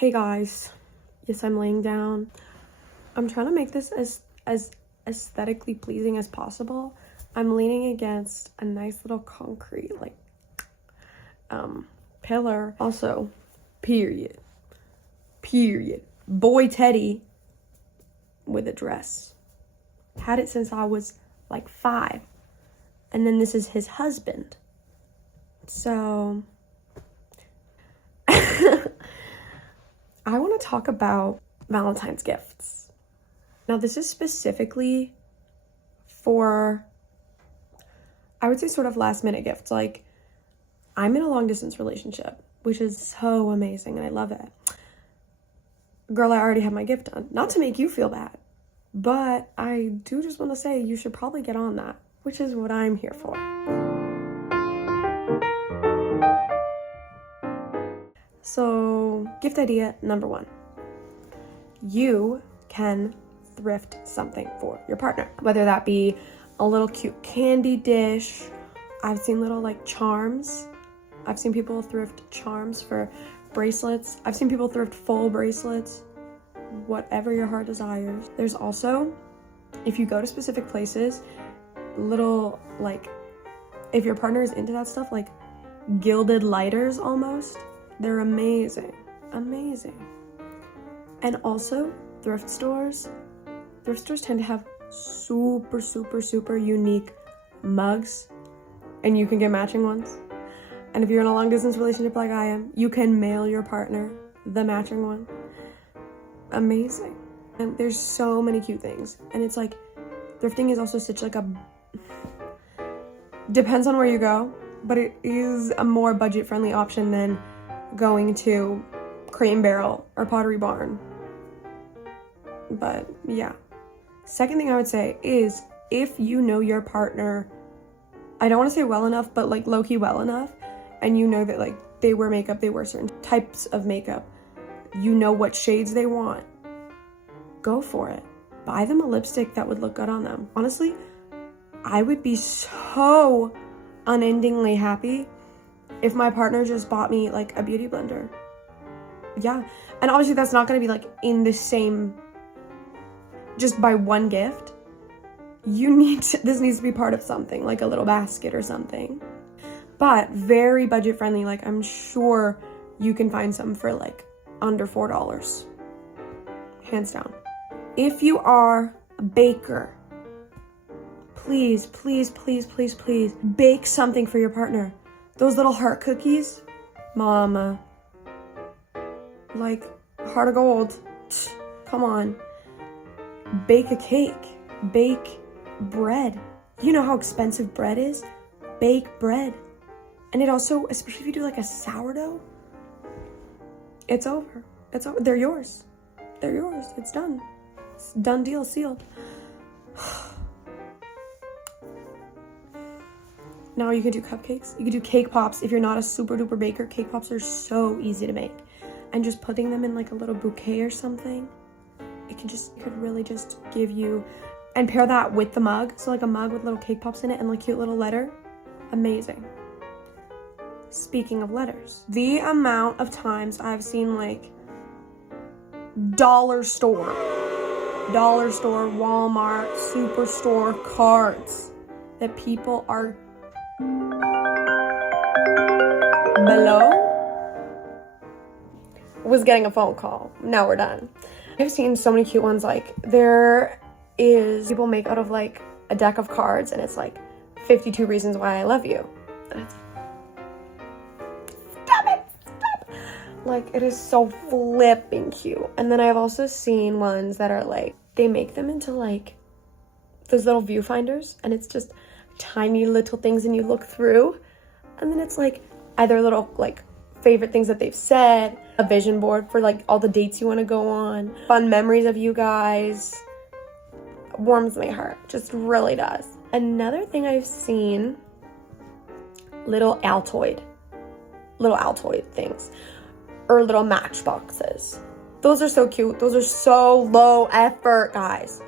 Hey guys, yes, I'm laying down. I'm trying to make this as aesthetically pleasing as possible. I'm leaning against a nice little concrete pillar. Also, period. Boy Teddy with a dress. Had it since I was like 5. And then this is his husband. So I want to talk about Valentine's gifts. Now, this is specifically for, I would say, sort of last minute gifts. Like, I'm in a long distance relationship, which is so amazing and I love it. Girl, I already have my gift done. Not to make you feel bad, but I do just want to say you should probably get on that, which is what I'm here for. So, gift idea number 1. You can thrift something for your partner, whether that be a little cute candy dish. I've seen little charms. I've seen people thrift charms for bracelets. I've seen people thrift full bracelets, whatever your heart desires. There's also, if you go to specific places, little if your partner is into that stuff, gilded lighters almost. They're amazing. And also, thrift stores tend to have super unique mugs, and you can get matching ones. And if you're in a long distance relationship like I am, you can mail your partner the matching one. Amazing. And there's so many cute things. And it's thrifting is also such depends on where you go, but it is a more budget-friendly option than going to Crate and Barrel or Pottery Barn. But yeah. Second thing I would say is, if you know your partner, I don't want to say well enough, but low-key well enough, and you know that they wear makeup, they wear certain types of makeup, you know what shades they want, go for it. Buy them a lipstick that would look good on them. Honestly, I would be so unendingly happy if my partner just bought me a beauty blender. Yeah. And obviously that's not going to be in the same, just by one gift. This needs to be part of something, a little basket or something. But very budget friendly. I'm sure you can find some for under $4. Hands down. If you are a baker, please bake something for your partner. Those little heart cookies, mama. Heart of gold. Come on. Bake a cake. Bake bread. You know how expensive bread is? Bake bread. And it also, especially if you do a sourdough, it's over. They're yours. It's done. It's done deal, sealed. Now you can do cupcakes. You can do cake pops. If you're not a super duper baker, cake pops are so easy to make. And just putting them in a little bouquet or something, it could really just give you, and pair that with the mug. So a mug with little cake pops in it and cute little letter. Amazing. Speaking of letters, the amount of times I've seen dollar store, Walmart, Superstore cards that people are below. Was getting a phone call. Now we're done. I've seen so many cute ones. There is people make out of a deck of cards, and it's 52 reasons why I love you. And it's stop. It is so flipping cute. And then I've also seen ones that are they make them into those little viewfinders, and it's just tiny little things, and you look through, and then it's either little favorite things that they've said, a vision board for all the dates you want to go on, fun memories of you guys. Warms my heart, just really does. Another thing I've seen, little Altoid things, or little matchboxes. Those are so cute. Those are so low effort, guys.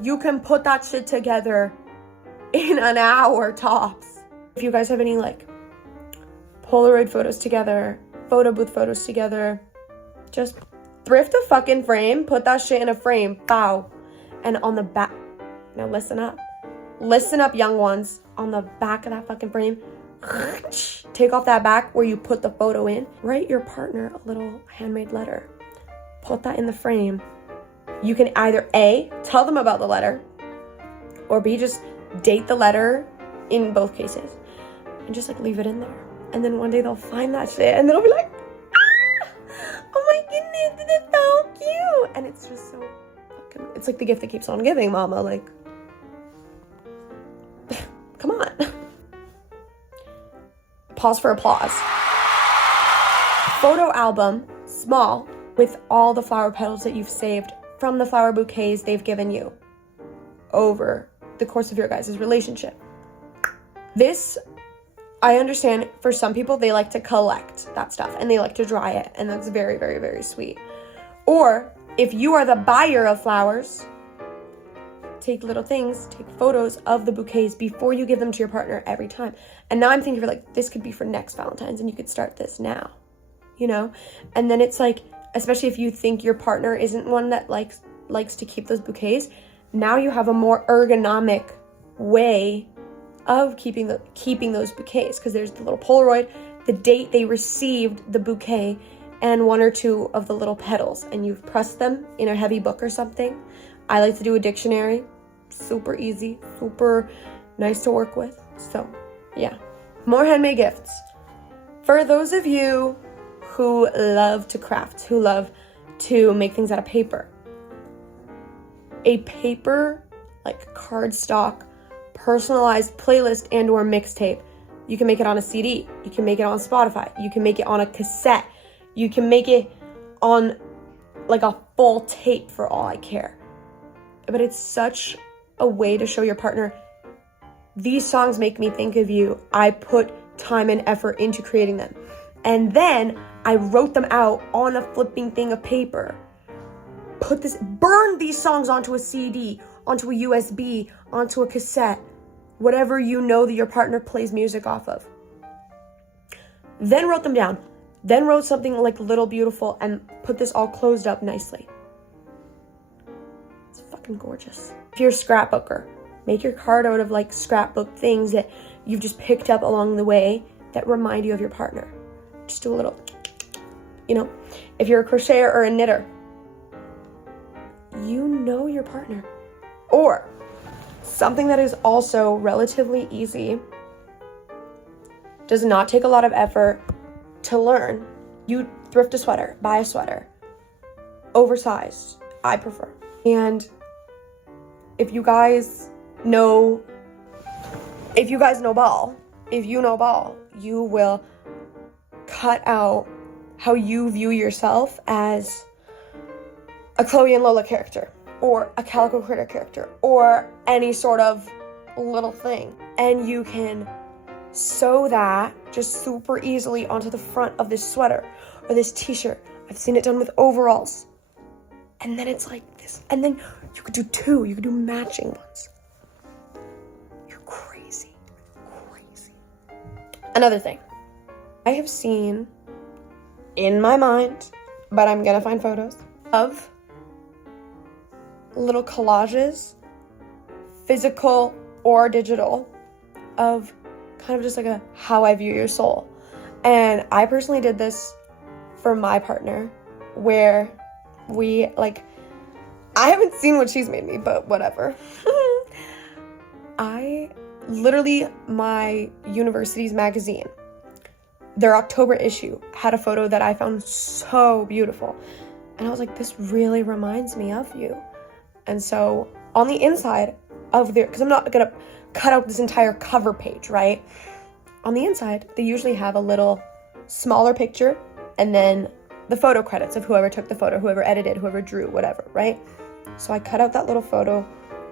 You can put that shit together in an hour tops. If you guys have any Polaroid photos together, photo booth photos together, Just thrift a fucking frame, put that shit in a frame, bow. And on the back, now listen up. Listen up, young ones. On the back of that fucking frame, take off that back where you put the photo in. Write your partner a little handmade letter. Put that in the frame. You can either A, tell them about the letter, or B, just date the letter in both cases. And just like leave it in there. And then one day they'll find that shit and they'll be like, ah! Oh my goodness, this is so cute. And it's just so fucking, it's like the gift that keeps on giving, mama. Like, come on. Pause for applause. Photo album, small, with all the flower petals that you've saved from the flower bouquets they've given you over the course of your guys' relationship. This, I understand for some people, they like to collect that stuff and they like to dry it, and that's very, very, very sweet. Or if you are the buyer of flowers, take little things, take photos of the bouquets before you give them to your partner every time. And now I'm thinking for like, this could be for next Valentine's and you could start this now, you know? And then it's like, especially if you think your partner isn't one that likes to keep those bouquets, now you have a more ergonomic way of keeping those bouquets, because there's the little Polaroid, the date they received the bouquet, and one or two of the little petals, and you've pressed them in a heavy book or something. I like to do a dictionary. Super easy, super nice to work with. So, yeah. More handmade gifts. For those of you who love to craft, who love to make things out of paper, a paper, like cardstock, personalized playlist and or mixtape. You can make it on a CD. You can make it on Spotify. You can make it on a cassette. You can make it on like a full tape for all I care. But it's such a way to show your partner, these songs make me think of you. I put time and effort into creating them. And then I wrote them out on a flipping thing of paper. Burn these songs onto a CD, onto a USB, onto a cassette, whatever you know that your partner plays music off of. Then wrote them down. Then wrote something like Little Beautiful and put this all closed up nicely. It's fucking gorgeous. If you're a scrapbooker, make your card out of like scrapbook things that you've just picked up along the way that remind you of your partner. Just do a little, you know. If you're a crocheter or a knitter, you know your partner. Or something that is also relatively easy, does not take a lot of effort to learn. You thrift a sweater, buy a sweater. Oversized, I prefer. And if you guys know ball, you will cut out how you view yourself as a Chloe and Lola character, or a Calico Critter character, or any sort of little thing. And you can sew that just super easily onto the front of this sweater or this t-shirt. I've seen it done with overalls. And then it's like this. And then you could do two. You could do matching ones. You're crazy. Crazy. Another thing. I have seen in my mind, but I'm gonna find photos of little collages, physical or digital, of kind of just like a how I view your soul. And I personally did this for my partner, where we like, I haven't seen what she's made me, but whatever. My university's magazine, their October issue, had a photo that I found so beautiful. And I was like, this really reminds me of you. And so on the inside of because I'm not gonna cut out this entire cover page, right? On the inside, they usually have a little smaller picture and then the photo credits of whoever took the photo, whoever edited, whoever drew, whatever, right? So I cut out that little photo.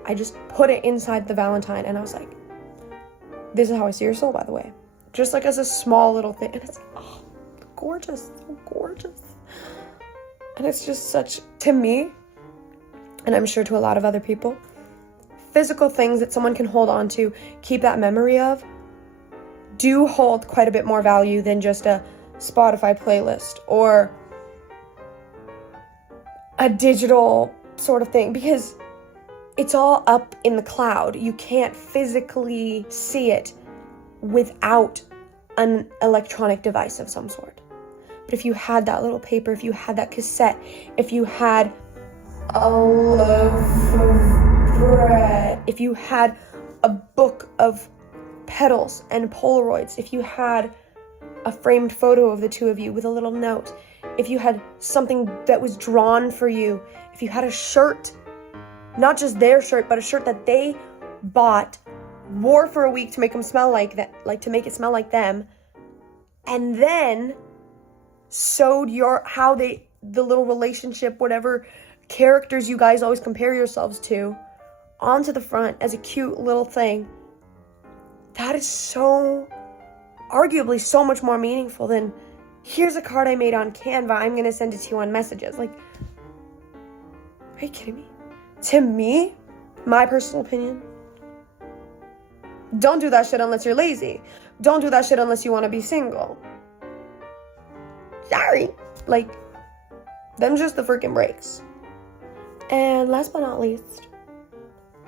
I just put it inside the Valentine, and I was like, this is how I see your soul, by the way. Just like as a small little thing. And it's gorgeous, so gorgeous. And it's just such, to me, and I'm sure to a lot of other people, physical things that someone can hold on to, keep that memory of, do hold quite a bit more value than just a Spotify playlist or a digital sort of thing, because it's all up in the cloud. You can't physically see it without an electronic device of some sort. But if you had that little paper, if you had that cassette, if you had a loaf of bread, if you had a book of petals and Polaroids, if you had a framed photo of the two of you with a little note, if you had something that was drawn for you, if you had a shirt, not just their shirt, but a shirt that they bought, wore for a week to make them smell like that, like to make it smell like them, and then sewed the little relationship, whatever characters you guys always compare yourselves to, onto the front as a cute little thing. That is arguably so much more meaningful than, here's a card I made on Canva, I'm gonna send it to you on messages. Like, are you kidding me? To me, my personal opinion, don't do that shit unless you're lazy. Don't do that shit unless you want to be single. Sorry. Like, them's just the freaking breaks. And last but not least,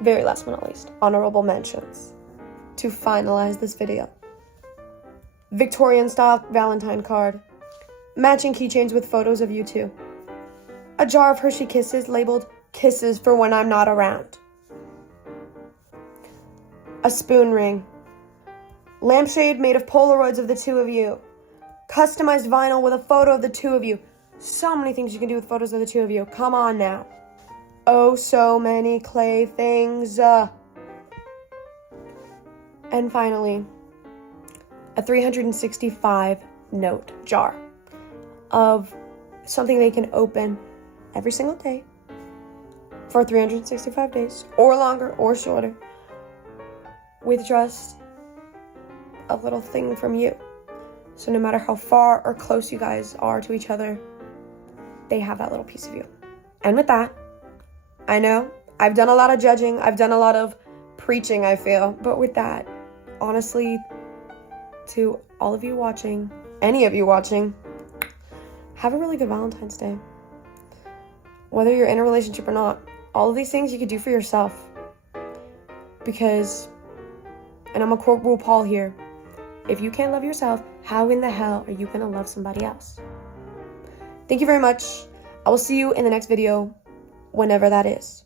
very last but not least, honorable mentions to finalize this video. Victorian style Valentine card. Matching keychains with photos of you two. A jar of Hershey Kisses labeled "Kisses for when I'm not around." A spoon ring. Lampshade made of Polaroids of the two of you. Customized vinyl with a photo of the two of you. So many things you can do with photos of the two of you. Come on now. Oh, so many clay things. And finally, a 365 note jar of something they can open every single day for 365 days, or longer or shorter, with just a little thing from you. So no matter how far or close you guys are to each other, they have that little piece of you. And with that, I know I've done a lot of judging, I've done a lot of preaching, I feel, but with that, honestly, to all of you watching, any of you watching, have a really good Valentine's Day. Whether you're in a relationship or not, all of these things you could do for yourself. Because, and I'm gonna quote RuPaul here, if you can't love yourself, how in the hell are you gonna love somebody else? Thank you very much. I will see you in the next video, whenever that is.